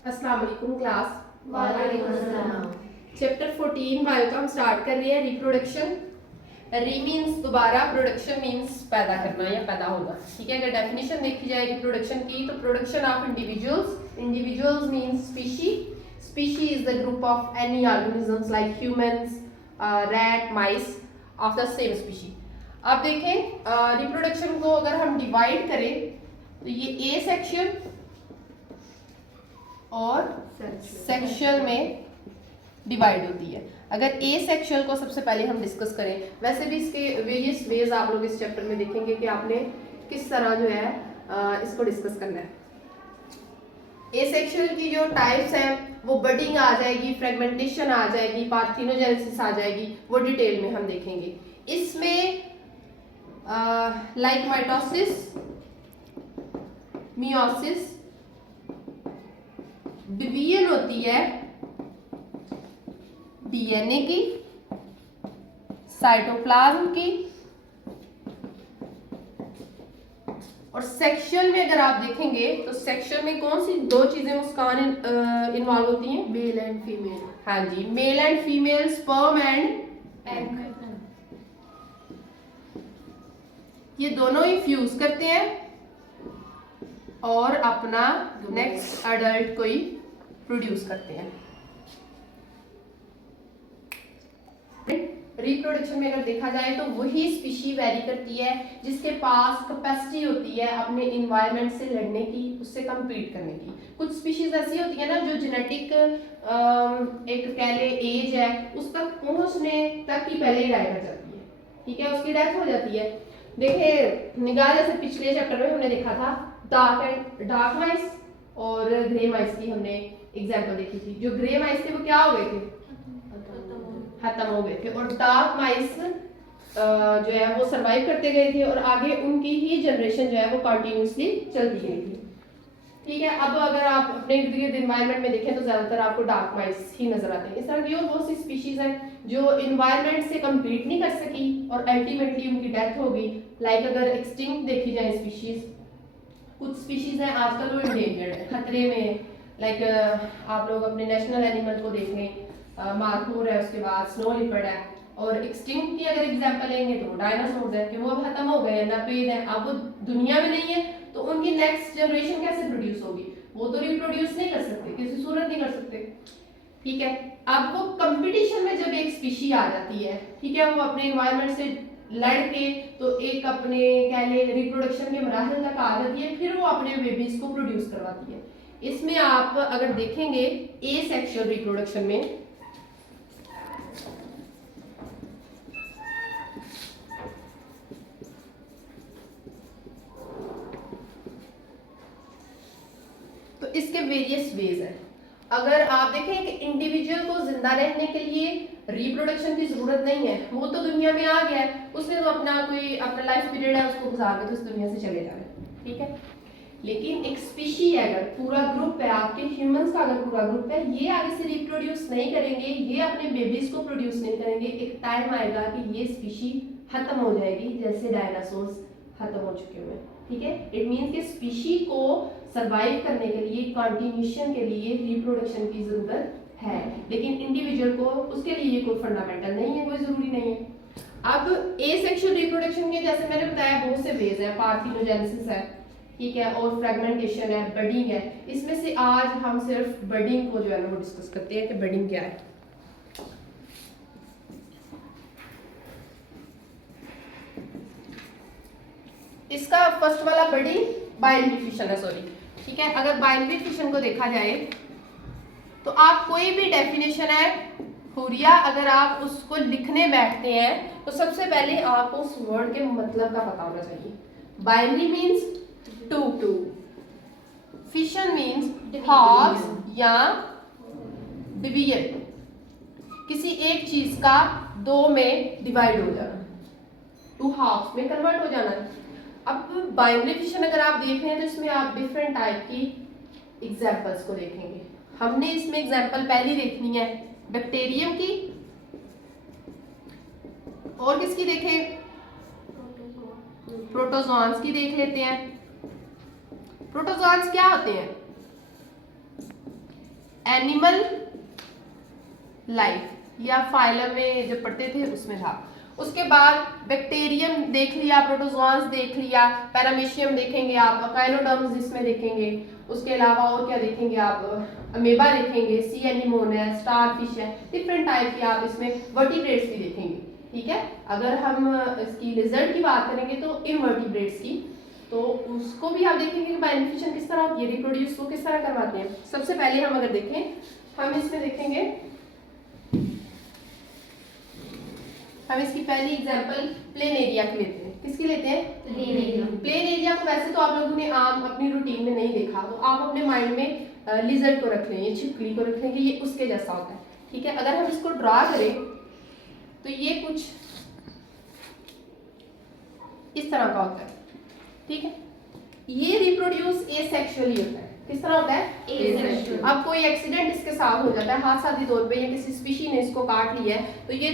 अस्सलाम वालेकुम क्लास। वालेकुम अस्सलाम। चैप्टर 14 बायो का हम स्टार्ट कर रहे हैं। रिप्रोडक्शन। री मीन्स दोबारा, प्रोडक्शन मीन्स पैदा करना या पैदा होना। ठीक है, अगर डेफिनेशन देखी जाए रिप्रोडक्शन की तो production of individuals. Individuals means species. Species is the group of any organisms like humans, rat, mice of the same species. अब देखें रिप्रोडक्शन को अगर हम डिवाइड करें तो ये ए सेक्शन और सेक्शुअल में डिवाइड होती है। अगर ए सेक्शुअल को सबसे पहले हम डिस्कस करें, वैसे भी इसके वेरियस वेज आप लोग इस चैप्टर में देखेंगे कि आपने किस तरह जो है इसको डिस्कस करना है। ए सेक्शुअल की जो टाइप्स हैं वो बडिंग आ जाएगी, फ्रेगमेंटेशन आ जाएगी, पार्थिनोजेनेसिस आ जाएगी, वो डिटेल में हम देखेंगे। इसमें लाइक माइटोसिस, मियोसिस, डिवीजन होती है डीएनए की, साइटोप्लाज्म की, और सेक्शुअल में अगर आप देखेंगे तो सेक्शुअल में कौन सी दो चीजें मुस्कान इन्वॉल्व होती हैं? Male and female. हाँ जी, male and female, sperm and egg, ये दोनों ही फ्यूज करते हैं और अपना नेक्स्ट अडल्ट को ही प्रोड्यूस करते हैं। रिप्रोडक्शन में अगर देखा जाए तो वही स्पीशी वेरी करती है जिसके पास कैपेसिटी होती है अपने इन्वायरमेंट से लड़ने की, उससे कम्पीट करने की। कुछ स्पीशीज ऐसी होती है ना जो जेनेटिक एक कह ले एज है उस तक पहुंचने तक ही पहले ही डाई कर जाती है। ठीक है, उसकी डेथ हो जाती है। देखिए निगाह जैसे पिछले चैप्टर में हमने देखा था डार्क माइस और ग्रे माइस की हमने एग्जाम्पल देखी थी। जो ग्रे माइस थे वो क्या हो गए थे? खत्म हो गए थे, और डार्क माइस जो है वो सरवाइव करते गए थे और आगे उनकी ही जनरेशन जो है वो कंटिन्यूसली चलती गई थी। ठीक है, अब अगर आप अपने इर्द गिर्द एनवायरनमेंट में देखें तो ज्यादातर आपको डार्क माइस ही नजर आते हैं। इस तरह की और बहुत सी स्पीशीज हैं जो इन्वायरमेंट से कम्पीट नहीं कर सकी और अल्टीमेटली उनकी डेथ हो गई। लाइक अगर एक्सटिंक्ट देखी जाए स्पीशीज, कुछ स्पीशीज हैं आजकल वो इंडेंजर्ड है, खतरे में। लाइक आप लोग अपने नेशनल एनिमल को देख लें, मार्कूर है, उसके बाद स्नो लिपर्ड है, और एक्सटिंक्ट की अगर एग्जांपल लेंगे तो डायनासोर्स है कि वो अब खत्म हो गए हैं, नापेद है, अब वो दुनिया में नहीं है, तो उनकी नेक्स्ट जनरेशन कैसे प्रोड्यूस होगी? वो तो रिप्रोड्यूस नहीं कर सकते, किसी सूरत नहीं कर सकते। ठीक है, अब वो कंपटीशन में जब एक स्पीशी आ जाती है, ठीक है, वो अपने एनवायरनमेंट से लड़के तो एक अपने कह ले रिप्रोडक्शन के मराहल तक आ जाती है, फिर वो अपने बेबीज को प्रोड्यूस करवाती है। इसमें आप अगर देखेंगे ए सेक्सुअल रिप्रोडक्शन में तो इसके वेरियस वेज हैं। अगर आप देखें कि इंडिविजुअल को जिंदा रहने के लिए रिप्रोडक्शन की जरूरत नहीं है, वो तो दुनिया में आ गया है, उसने तो अपना लाइफ पीरियड है उसको गुजार के तो इस दुनिया से चले जाना है। ठीक है, लेकिन एक स्पीशी है, अगर पूरा ग्रुप है आपके ह्यूमंस का, अगर पूरा ग्रुप है, ये आगे से रिप्रोड्यूस नहीं करेंगे, ये अपने बेबीज को प्रोड्यूस नहीं करेंगे, एक टाइम आएगा कि ये स्पीशी खत्म हो जाएगी जैसे डायनासोर्स खत्म हो चुके हुए हैं। ठीक है, इट मीन्स कि स्पीशी को सरवाइव करने के लिए, कंटिन्यूएशन के लिए रिप्रोडक्शन की जरूरत है, लेकिन इंडिविजुअल को उसके लिए ये कोई फंडामेंटल नहीं है, कोई जरूरी नहीं है। अब एसेक्सुअल रिप्रोडक्शन के जैसे मैंने बताया बहुत से वेज है, पार्थिनोजेनेसिस है, ठीक है, और फ्रेगमेंटेशन है, बडिंग है। इसमें से आज हम सिर्फ बडिंग को जो है ना वो डिस्कस करते हैं कि बडिंग क्या है। इसका फर्स्ट वाला बडिंग बाइनरी फिशन है, सॉरी। ठीक है, अगर बाइनरी फिशन को देखा जाए तो आप कोई भी डेफिनेशन है हुरिया अगर आप उसको लिखने बैठते हैं तो सबसे पहले आपको उस वर्ड के मतलब का पता होना चाहिए। Binary means two, fission means halves या डिवीजन, किसी एक चीज का दो में डिवाइड हो जाना, टू हाफ्स में कन्वर्ट हो जाना। अब बाइनरी फिशन अगर आप देख रहे हैं तो इसमें आप डिफरेंट टाइप की एग्जांपल्स को देखेंगे। हमने इसमें एग्जांपल पहली देखनी है बैक्टीरियम की, और किसकी देखें? प्रोटोजोआंस की देख लेते हैं। प्रोटोजोआंस क्या होते हैं? एनिमल लाइफ या फाइलम में जब पढ़ते थे उसमें था। उसके बाद बैक्टीरियम देख लिया, प्रोटोजोआंस देख लिया, पैरामीशियम देखेंगे आप, अकाइनोडर्म्स जिसमें देखेंगे। उसके अलावा और क्या देखेंगे आप, अमीबा देखेंगे, सी एनिमोन है, स्टार फिश है, डिफरेंट टाइप की आप इसमें वर्टिब्रेट्स भी देखेंगे। ठीक है, अगर हम इसकी रिजल्ट की बात करेंगे तो इनवर्टिब्रेट्स की, तो उसको भी आप देखेंगे कि बाय इन्फेक्शन किस तरह होती है, रिप्रोड्यूस वो किस तरह करवाते हैं। सबसे पहले हम अगर देखें, हम इसमें देखेंगे, हम इसकी पहली एग्जांपल प्लेन एरिया की लेते हैं। किसकी लेते हैं? प्लेन एरिया को वैसे तो आप लोगों ने आम अपनी रूटीन में नहीं देखा, तो आप अपने माइंड में लिजर्ड को रख लें, ये छिपकली को रख लें कि ये उसके जैसा होता है। ठीक है, अगर हम इसको ड्रा करें तो ये कुछ इस तरह का होता है। ठीक है, ये रिप्रोड्यूस एसेक्सुअली होता है। किस तरह होता है? Asexual। अब कोई एक्सीडेंट इसके साथ हो जाता है, हादसाती तौर पे, या किसी स्पीशी ने इसको काट लिया है, तो ये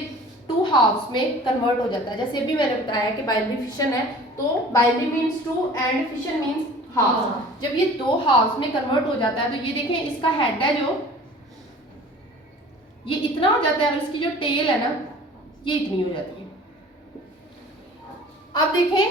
2 हाफ्स में कन्वर्ट हो जाता है। जैसे अभी मैंने बताया कि बाइनरी फिशन है, तो binary means 2 and fission means half. जब ये 2 हाफ्स में कन्वर्ट हो जाता है, तो ये देखें इसका हेड है जो ये इतना हो जाता है, और इसकी जो टेल है ना ये इतनी हो जाती है। अब देखें,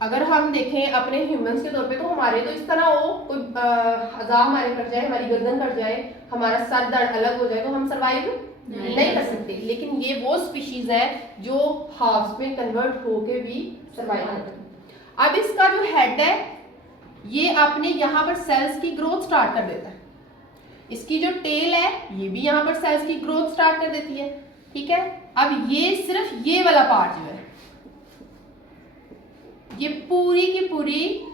अगर हम देखें अपने ह्यूमंस के तौर पे, तो हमारे तो इस तरह हो, कोई अज़ा हमारे कट जाए, हमारी गर्दन कट जाए, हमारा सर दर्द अलग हो जाए, तो हम सर्वाइव नहीं कर सकते। लेकिन ये वो स्पीशीज है जो हाफ्स में कन्वर्ट होके भी सर्वाइव करते हैं। अब इसका जो हेड है ये अपने यहाँ पर सेल्स की ग्रोथ स्टार्ट कर देता है। इसकी जो टेल है ये भी यहाँ पर सेल्स की ग्रोथ स्टार्ट कर देती है। ठीक है, अब ये सिर्फ ये वाला पार्ट जो है ये पूरी की पूरी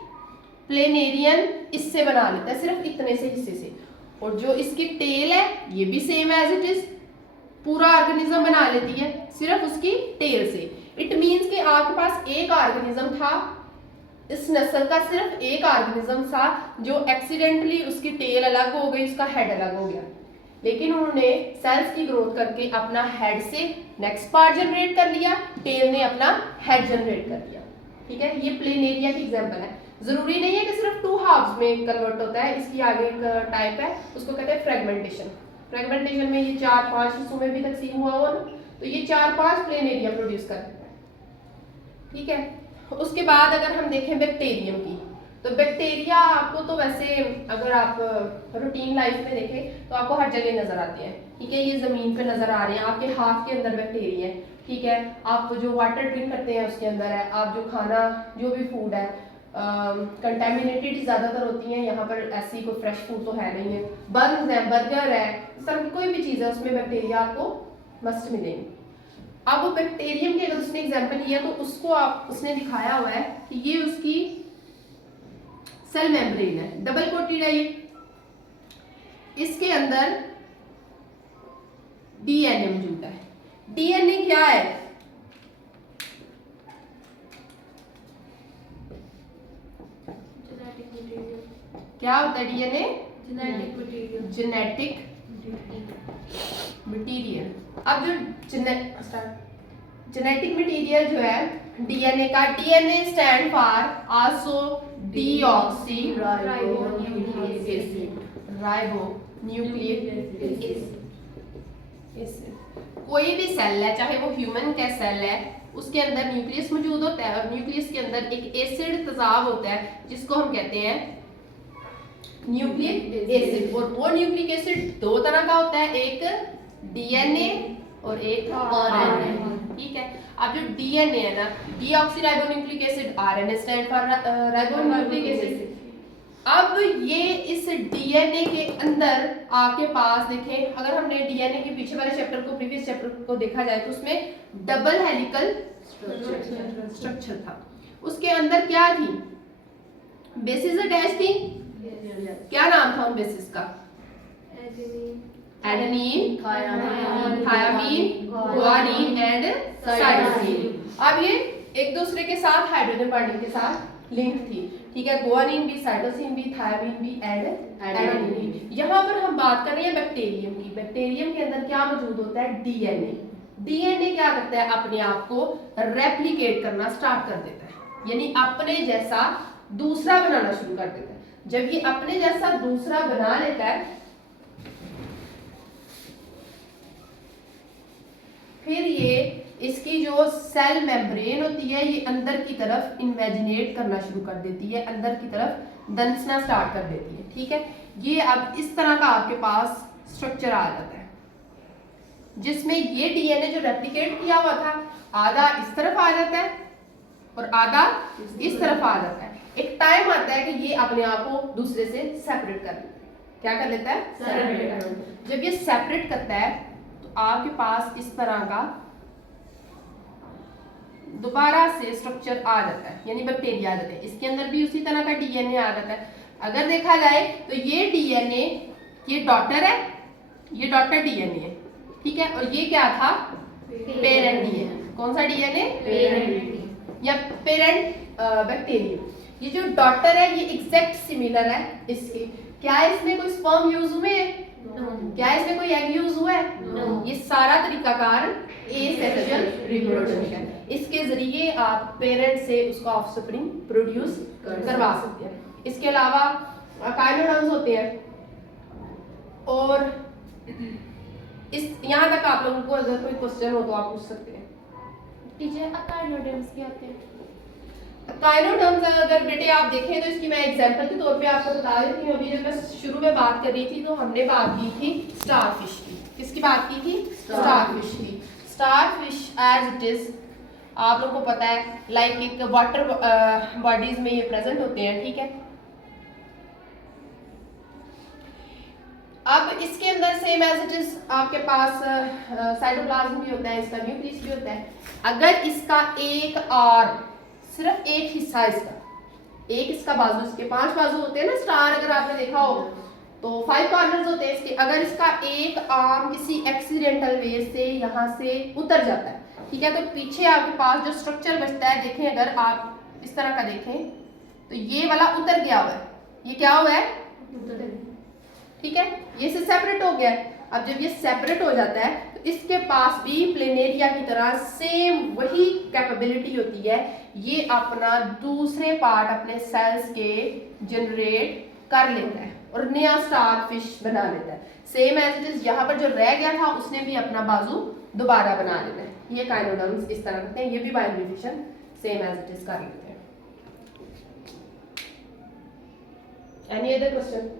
प्लेनेरियन इससे बना लेता है, सिर्फ इतने से हिस्से से। और जो इसकी टेल है ये भी सेम एज इट इज पूरा ऑर्गेनिज्म बना लेती है, सिर्फ उसकी टेल से। इट मीन्स कि आपके पास एक ऑर्गेनिज्म था, इस नस्ल का सिर्फ एक ऑर्गेनिज्म था जो एक्सीडेंटली उसकी टेल अलग हो गई, उसका हेड अलग हो गया, लेकिन उन्होंने सेल्स की ग्रोथ करके अपना हेड से नेक्स्ट पार्ट जनरेट कर लिया, टेल ने अपना हेड जनरेट कर लिया। ठीक है, ये प्लेन एरिया की एग्जांपल है। जरूरी नहीं है कि सिर्फ 2 हाफ्स में कन्वर्ट होता है, इसकी आगे एक टाइप है, उसको कहते हैं फ्रेगमेंटेशन। फ्रेगमेंटेशन में ये 4-5 हिस्सों में भी तकसीम हुआ हो, तो ये 4-5 प्लेन एरिया प्रोड्यूस कर देता है। ठीक है, उसके बाद अगर हम देखें बैक्टीरियम की, तो बैक्टीरिया आपको तो वैसे अगर आप रूटीन लाइफ में देखें तो आपको हर जगह नजर आते हैं। ठीक है, ये जमीन पे नजर आ रहे हैं, आपके हाथ के अंदर बैक्टीरिया है। ठीक है, आप जो वाटर ड्रिंक करते हैं उसके अंदर है, आप जो खाना जो भी फूड है कंटेमिनेटेड ज़्यादातर होती हैं, यहाँ पर ऐसी कोई फ्रेश फूड तो है नहीं है, बन्स है, बर्गर है, इस तरह की कोई भी चीज़ है उसमें बैक्टीरिया आपको मस्ट मिलेंगे। अब वो बैक्टीरियम की अगर उसने एग्जांपल लिया तो उसको आप उसने दिखाया हुआ है कि ये उसकी सेल मेम्ब्रेन है, डबल कोटेड है ये, इसके अंदर डीएनए मौजूद है। डीएनए क्या है? क्या होता है डीएनए? Genetic material. अब जो जेनेटिक मटेरियल जो है डीएनए का, DNA stand for also deoxy ribonucleic acid. कोई भी सेल है, चाहे वो ह्यूमन का सेल है, उसके अंदर न्यूक्लियस मौजूद होता है, और न्यूक्लियस के अंदर एक एसिड तेजाब होता है जिसको हम कहते हैं न्यूक्लिक एसिड। और वो न्यूक्लिक एसिड 2 तरह का होता है, एक डीएनए और एक आरएनए। ठीक है, अब जो डीएनए है ना, deoxyribonucleic acid, RNA stand for ribonucleic acid. अब ये इस डीएनए के अंदर आपके पास देखें, अगर हमने डीएनए के पीछे वाले चैप्टर को, प्रीवियस चैप्टर को देखा जाए तो उसमें डबल हेलिकल स्ट्रक्चर था। उसके अंदर क्या थी? बेसिस अटैच थी। क्या नाम था उन बेसिस का? Adenine, thymine, guanine and cytosine. अब ये एक दूसरे के साथ हाइड्रोजन बॉन्डिंग के साथ लिंक थी। ठीक है, गुआनिन भी, साइटोसिन भी, थायामीन भी एंड एडेनिन भी। यहाँ पर हम बात कर रहे हैं बैक्टीरियम की। बैक्टीरियम के अंदर क्या मौजूद होता है? डीएनए। डीएनए क्या करता है? अपने आप को रेप्लिकेट करना स्टार्ट कर देता है, यानी अपने जैसा दूसरा बनाना शुरू कर देता है। जब ये अपने जैसा दूसरा बना लेता है फिर ये इसकी जो सेल मेम्ब्रेन होती है ये अंदर की तरफ इन्वेजिनेट करना शुरू कर देती है, अंदर की तरफ दंसना स्टार्ट कर देती है। ठीक है, ये अब इस तरह का आपके पास स्ट्रक्चर आ जाता है जिसमें ये डीएनए जो रेप्लिकेट किया हुआ था आधा इस तरफ आ जाता है और आधा इस तरफ आ जाता है। एक टाइम आता है कि ये अपने आप को दूसरे से सेपरेट कर लेता है। क्या कर लेता है? सेपरेट। जब ये सेपरेट करता है तो आपके पास इस तरह का दोबारा से स्ट्रक्चर आ जाता है, यानी बैक्टीरिया आ जाते हैं। इसके अंदर भी उसी तरह का डीएनए आ जाता है। अगर देखा जाए तो ये डीएनए ये डॉटर है, ये डॉटर डीएनए है, ठीक है, और ये क्या था? Parent DNA. कौन सा डीएनए? पेरेंट या पेरेंट बैक्टीरिया। ये जो डॉटर है ये एग्जैक्ट सिमिलर है इसके। क्या इसमें कोई स्पर्म यूज हुए हैं? क्या इसमें कोई एग यूज हुआ है? ये सारा तरीकाकार एसेक्सुअल रिप्रोडक्शन है। इसके जरिए आप पेरेंट से उसका ऑफस्प्रिंग प्रोड्यूस करवा सकते हैं। इसके अलावा काइनोडर्म्स होते हैं और इस यहाँ तक आप लोगों को अगर कोई क्वेश्चन हो तो आप पूछ सकते हैं। टीचर काइनोडर्म्स क्या होते हैं? काइनोडर्म्स अगर बेटे आप देखें तो इसकी मैं एग्जांपल के तौर पे आपको बता देती हूँ। अभी जब मैं शुरू में बात कर रही थी तो हमने बात की थी स्टारफिश की। किसकी बात की थी? स्टारफिश की। स्टारफिश एज इट इज आप लोगों को पता है लाइक एक वाटर बॉडीज में ये प्रेजेंट होते हैं, ठीक है। अब इसके अंदर सेम एज इट इज आपके पास साइटोप्लाज्म भी होता है, इसका न्यूक्लियस भी होता है। अगर इसका एक आर्म, सिर्फ एक हिस्सा इसका, एक इसका बाजू, इसके 5 बाजू होते हैं ना स्टार, अगर आपने देखा हो तो 5 कॉर्नर्स होते हैं इसके। अगर इसका एक आर्म किसी एक्सीडेंटल वे से यहाँ से उतर जाता है, ठीक है, तो पीछे आपके पास जो स्ट्रक्चर बचता है, देखें अगर आप इस तरह का देखें तो ये वाला उतर गया हुआ है। ये क्या हुआ है? ठीक है, ये से सेपरेट हो गया है। अब जब ये सेपरेट हो जाता है तो इसके पास भी प्लेनेरिया की तरह सेम वही कैपेबिलिटी होती है, ये अपना दूसरे पार्ट अपने सेल्स के जनरेट कर लेता है और नया स्टारफिश बना लेता है। सेम एज इट इज यहाँ पर जो रह गया था उसने भी अपना बाजू दोबारा बना लेना है। ये काइनोडर्म्स इस तरह करते हैं, ये भी बायोन्यूट्रिशन सेम एज इट इज कर लेते हैं। Any other question?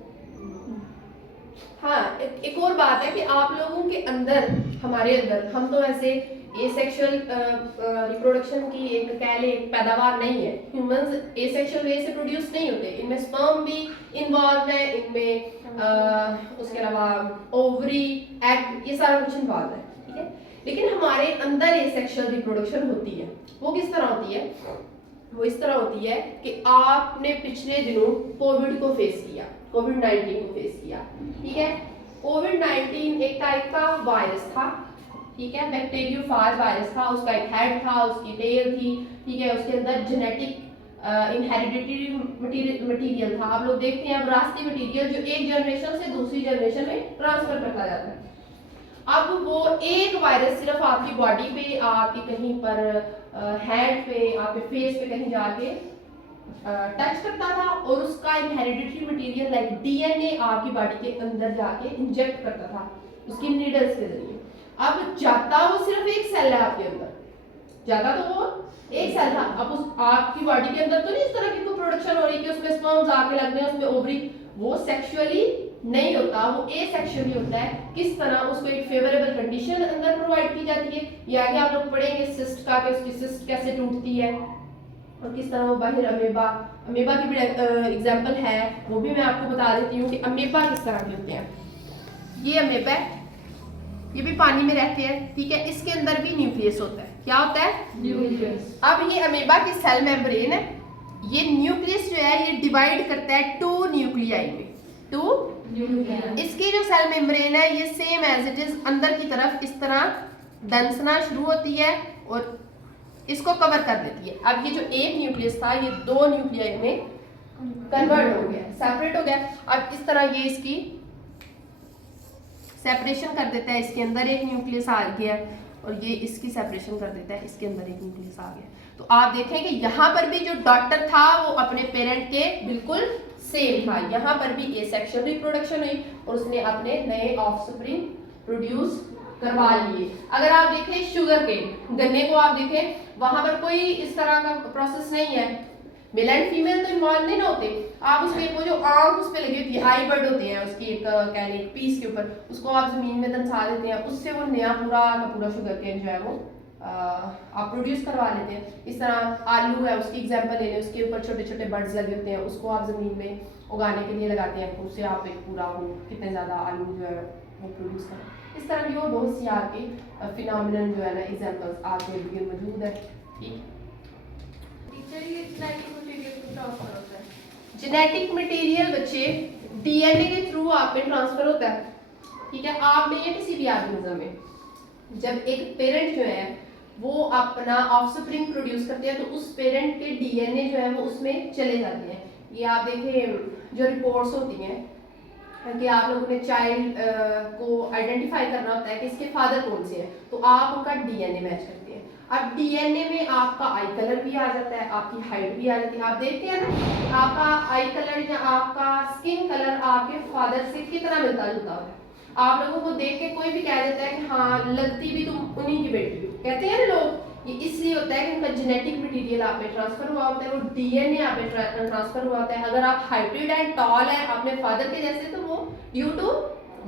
हाँ, एक और बात है कि आप लोगों के अंदर, हमारे अंदर, हम तो ऐसे एसेक्सुअल रिप्रोडक्शन की एक कह ले पैदावार नहीं है। ह्यूमंस एसेक्सुअल वे से प्रोड्यूस नहीं होते, इनमें स्पर्म भी इन्वॉल्व है, इनमें उसके अलावा ओवरी, एग, ये सारा कुछ इन्वॉल्व है, ठीक है। लेकिन हमारे अंदर एसेक्सुअल रिप्रोडक्शन होती है, वो किस तरह होती है? वो इस तरह होती है कि आपने पिछले दिनों कोविड को फेस किया, कोविड-19 को फेस किया, ठीक है। कोविड-19 एक टाइप का वायरस था, ठीक है, बैक्टीरियोफाज वायरस था। उसका एक हेड था, उसकी टेल थी, ठीक है, उसके अंदर जेनेटिक इनहेरिडिटरी मटेरियल था। आप लोग देखते हैं विरासती मटेरियल जो एक जनरेशन से दूसरी जनरेशन में ट्रांसफर करता जाता है। अब वो एक वायरस सिर्फ आपकी बॉडी पे, आपकी कहीं पर हेड पे, आपके फेस पे कहीं जाके टच करता था और उसका इनहेरिडिटरी मटेरियल लाइक डीएनए आपकी बॉडी के अंदर जाके इंजेक्ट करता था उसकी नीडल्स के जरिए। अब जाता वो सिर्फ एक सेल है आपके अंदर, जाता तो वो एक सेल था। अब उस आपकी बॉडी के अंदर तो नहीं इस तरह की कोई प्रोडक्शन हो रही कि उसमें स्पर्म्स आके लग रहे हैं, उसमें ओवरी, वो सेक्सुअली नहीं होता, वो एसेक्सुअली होता है। किस तरह उसको एक फेवरेबल कंडीशन अंदर प्रोवाइड की जाती है, ये आगे आप लोग पढ़ेंगे सिस्ट का, कि उसकी सिस्ट कैसे टूटती है और किस तरह वो बाहर अमीबा की भी एग्जांपल है, वो भी मैं आपको बता देती हूँ कि अमीबा किस तरह के होते हैं। ये अमीबा है, ये भी पानी में रहते हैं, ठीक है, इसके अंदर भी न्यूक्लियस होता है। क्या होता है? न्यूक्लियस। अब ये अमीबा की सेल मेम्ब्रेन है, ये न्यूक्लियस जो है ये डिवाइड करता है 2 न्यूक्लियाई में, 2 न्यूक्लियाई। इसकी जो सेल मेम्ब्रेन है ये सेम एज इट इज अंदर की तरफ इस तरह दंसना शुरू होती है और इसको कवर कर देती है। अब ये जो एक न्यूक्लियस था ये 2 न्यूक्लियाई में कन्वर्ट हो गया, सेपरेट हो गया। अब इस तरह ये इसकी सेपरेशन कर देता है, इसके अंदर एक न्यूक्लियस आ गया और ये इसकी सेपरेशन कर देता है, इसके अंदर एक न्यूक्लियस आ गया। तो आप देखें कि यहाँ पर भी जो डॉटर था वो अपने पेरेंट के बिल्कुल सेम था, यहाँ पर भी एसेक्सुअल रिप्रोडक्शन हुई और उसने अपने नए ऑफस्प्रिंग प्रोड्यूस करवा लिए। अगर आप देखें शुगर केन, गन्ने को आप देखें, वहां पर कोई इस तरह का प्रोसेस नहीं है, मेल एंड फीमेल तो इन्वॉल्व नहीं ना होते। आप उसके वो जो आंख उस पे लगी होती है, आई बर्ड होते हैं उसकी एक कह लें एक पीस के ऊपर, उसको आप जमीन में दंसा देते हैं, उससे वो नया पूरा का पूरा शुगर केन जो है वो आप प्रोड्यूस करवा लेते हैं। इस तरह आलू है, उसकी एग्जांपल ले लें, उसके ऊपर छोटे छोटे बर्ड्स लगे होते हैं, उसको आप ज़मीन में उगाने के लिए लगाते हैं, उससे आप एक पूरा वो कितने ज़्यादा आलू जो है वो प्रोड्यूस करें। इस तरह की और बहुत सी आपके फिनोमिनन जो है ना एग्जांपल्स आपके लिए मौजूद है। ठीक, टीचर ये जेनेटिक मटेरियल को ट्रांसफर होता है। जेनेटिक मटेरियल बच्चे डीएनए के थ्रू आप में ट्रांसफर होता है। ठीक है, आप में या किसी भी ऑर्गेनिज्म में जब एक पेरेंट जो है वो अपना ऑफस्प्रिंग प्रोड्यूस करते हैं तो उस पेरेंट के डीएनए जो है वो उसमें चले जाते हैं। ये आप देखें जो रिपोर्ट्स होती हैं कि आप लोगों ने चाइल्ड को आइडेंटिफाई करना होता है कि इसके फादर कौन से हैं, तो आप उनका डीएनए मैच करते हैं। अब डीएनए में आपका आई कलर भी आ जाता है, आपकी हाइट भी आ जाती है। आप देखते हैं ना आपका आई कलर या आपका स्किन कलर आपके फादर से कितना मिलता जुलता है। आप लोगों को देख के कोई भी कह देता है कि हाँ लगती भी तुम उन्हीं की बेटी हो, कहते हैं ना लोग। ये इसलिए होता है कि उनका जेनेटिक मटेरियल आप में ट्रांसफर हुआ होता है, वो डीएनए आप में ट्रांसफर हुआ होता है। अगर आप हाइब्रिड एंड टॉल है अपने फादर के जैसे तो वो ड्यू टू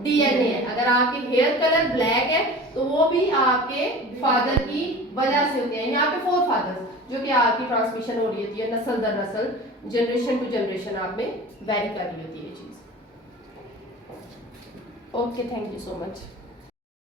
डीएनए है। अगर आपके हेयर कलर ब्लैक है तो वो भी आपके फादर की वजह से होते हैं। यहाँ पे 4 फादर्स जो कि आपकी ट्रांसमिशन हो रही होती है नस्ल दर नस्ल, जनरेशन टू जनरेशन आप में वेरी कर रही होती है ये चीज़। Okay, thank you so much.